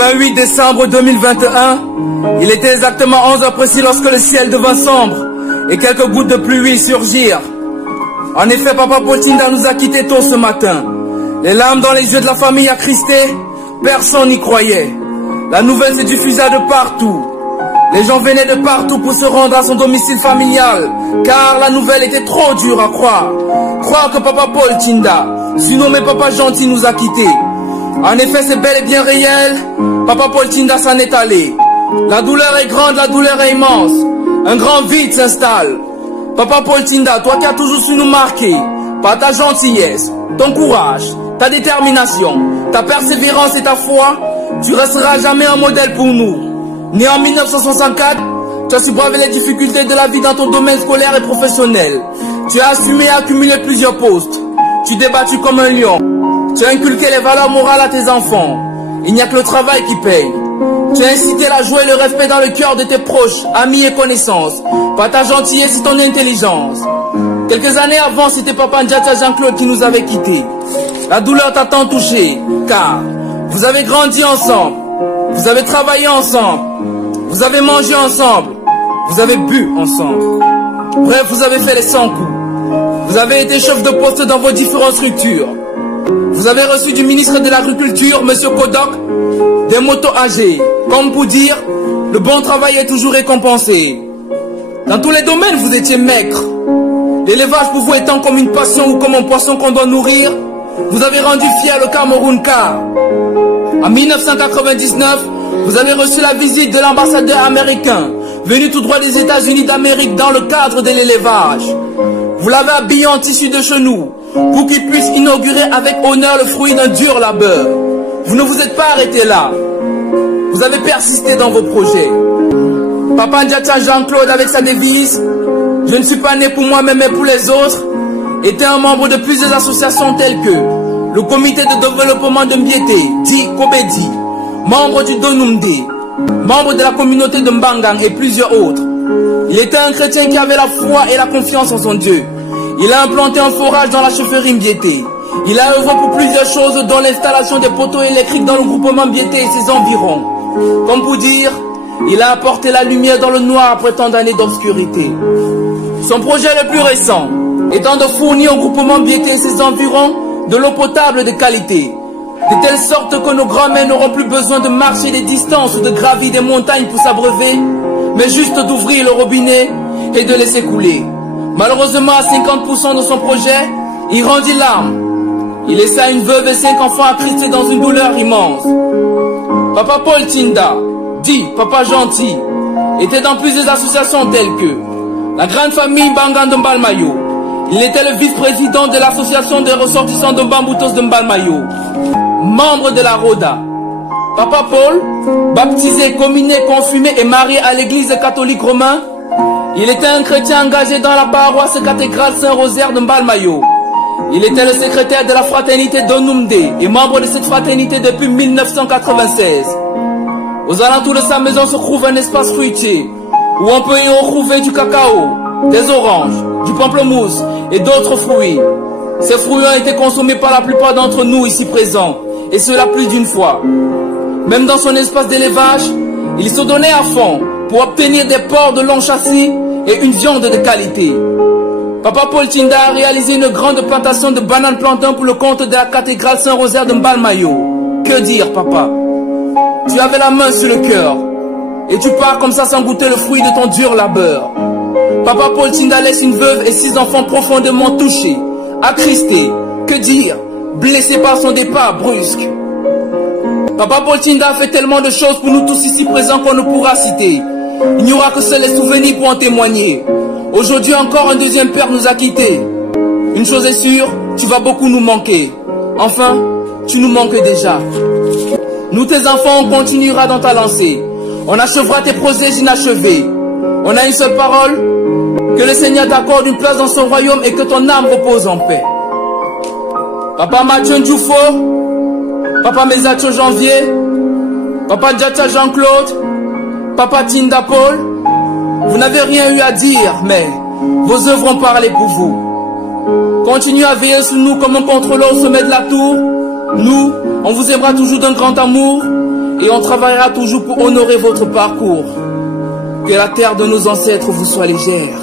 28 décembre 2021, il était exactement 11h précis lorsque le ciel devint sombre et quelques gouttes de pluie surgirent. En effet, Papa Paul Thinda nous a quittés tôt ce matin. Les larmes dans les yeux de la famille attristés, personne n'y croyait. La nouvelle s'est diffusée de partout. Les gens venaient de partout pour se rendre à son domicile familial, car la nouvelle était trop dure à croire. Croire que Papa Paul Thinda, surnommé Papa Gentil, nous a quittés. En effet, c'est bel et bien réel. Papa Paul Thinda s'en est allé. La douleur est grande, la douleur est immense. Un grand vide s'installe. Papa Paul Thinda, toi qui as toujours su nous marquer par ta gentillesse, ton courage, ta détermination, ta persévérance et ta foi, tu resteras jamais un modèle pour nous. Né en 1964, tu as su braver les difficultés de la vie dans ton domaine scolaire et professionnel. Tu as assumé et accumulé plusieurs postes. Tu t'es battu comme un lion. Tu as inculqué les valeurs morales à tes enfants. Il n'y a que le travail qui paye. Tu as incité la joie et le respect dans le cœur de tes proches, amis et connaissances, par ta gentillesse et ton intelligence. Quelques années avant, c'était Papa Ndjatcha Jean-Claude qui nous avait quittés. La douleur t'a tant touché, car vous avez grandi ensemble, vous avez travaillé ensemble, vous avez mangé ensemble, vous avez bu ensemble. Bref, vous avez fait les 100 coups. Vous avez été chef de poste dans vos différentes structures. Vous avez reçu du ministre de l'Agriculture, M. Kodok, des motos âgées, comme pour dire, le bon travail est toujours récompensé. Dans tous les domaines, vous étiez maigre. L'élevage pour vous étant comme une passion ou comme un poisson qu'on doit nourrir, vous avez rendu fier le Cameroun car, en 1999, vous avez reçu la visite de l'ambassadeur américain, venu tout droit des États-Unis d'Amérique dans le cadre de l'élevage. Vous l'avez habillé en tissu de chenou, pour qu'il puisse inaugurer avec honneur le fruit d'un dur labeur. Vous ne vous êtes pas arrêté là. Vous avez persisté dans vos projets. Papa Ndjatcha Jean-Claude, avec sa devise « Je ne suis pas né pour moi-même mais pour les autres », était un membre de plusieurs associations telles que le comité de développement de Mbiété, dit Kobedi, membre du Donumde, membre de la communauté de Mbangang et plusieurs autres. Il était un chrétien qui avait la foi et la confiance en son Dieu. Il a implanté un forage dans la chefferie Mbiété. Il a œuvré pour plusieurs choses, dont l'installation des poteaux électriques dans le groupement Mbiété et ses environs. Comme pour dire, il a apporté la lumière dans le noir après tant d'années d'obscurité. Son projet le plus récent étant de fournir au groupement Mbiété et ses environs de l'eau potable de qualité, de telle sorte que nos grands-mères n'auront plus besoin de marcher des distances ou de gravir des montagnes pour s'abreuver, mais juste d'ouvrir le robinet et de laisser couler. Malheureusement, à 50% de son projet, il rendit l'âme. Il laissa une veuve et 5 enfants attristés dans une douleur immense. Papa Paul Thinda, dit Papa Gentil, était dans plusieurs associations telles que la grande famille Bangan de Mbalmayo. Il était le vice-président de l'association des ressortissants de Bamboutos de Mbalmayo, membre de la Roda. Papa Paul, baptisé, communé, confirmé et marié à l'église catholique romaine, il était un chrétien engagé dans la paroisse cathédrale Saint-Rosaire de Mbalmayo. Il était le secrétaire de la fraternité d'Onumde et membre de cette fraternité depuis 1996. Aux alentours de sa maison se trouve un espace fruitier où on peut y retrouver du cacao, des oranges, du pamplemousse et d'autres fruits. Ces fruits ont été consommés par la plupart d'entre nous ici présents, et cela plus d'une fois. Même dans son espace d'élevage, il se donnait à fond pour obtenir des porcs de long châssis et une viande de qualité. Papa Paul Thinda a réalisé une grande plantation de bananes plantains pour le compte de la cathédrale Saint-Rosaire de Mbalmayo. Que dire, papa? Tu avais la main sur le cœur et tu pars comme ça sans goûter le fruit de ton dur labeur. Papa Paul Thinda laisse une veuve et 6 enfants profondément touchés, attristés, que dire, blessés par son départ brusque. Papa Paul Thinda a fait tellement de choses pour nous tous ici présents qu'on ne pourra citer. Il n'y aura que seuls les souvenirs pour en témoigner. Aujourd'hui encore, un deuxième père nous a quittés. Une chose est sûre, tu vas beaucoup nous manquer. Enfin, tu nous manques déjà. Nous, tes enfants, on continuera dans ta lancée. On achèvera tes projets inachevés. On a une seule parole, que le Seigneur t'accorde une place dans son royaume et que ton âme repose en paix. Papa Mathieu Ndjoufo, Papa Mezacho Janvier, Papa Ndjatcha Jean-Claude, Papa Thinda Paul, vous n'avez rien eu à dire, mais vos œuvres ont parlé pour vous. Continuez à veiller sur nous comme un contrôleur au sommet de la tour. Nous, on vous aimera toujours d'un grand amour Et on travaillera toujours pour honorer votre parcours. Que la terre de nos ancêtres vous soit légère.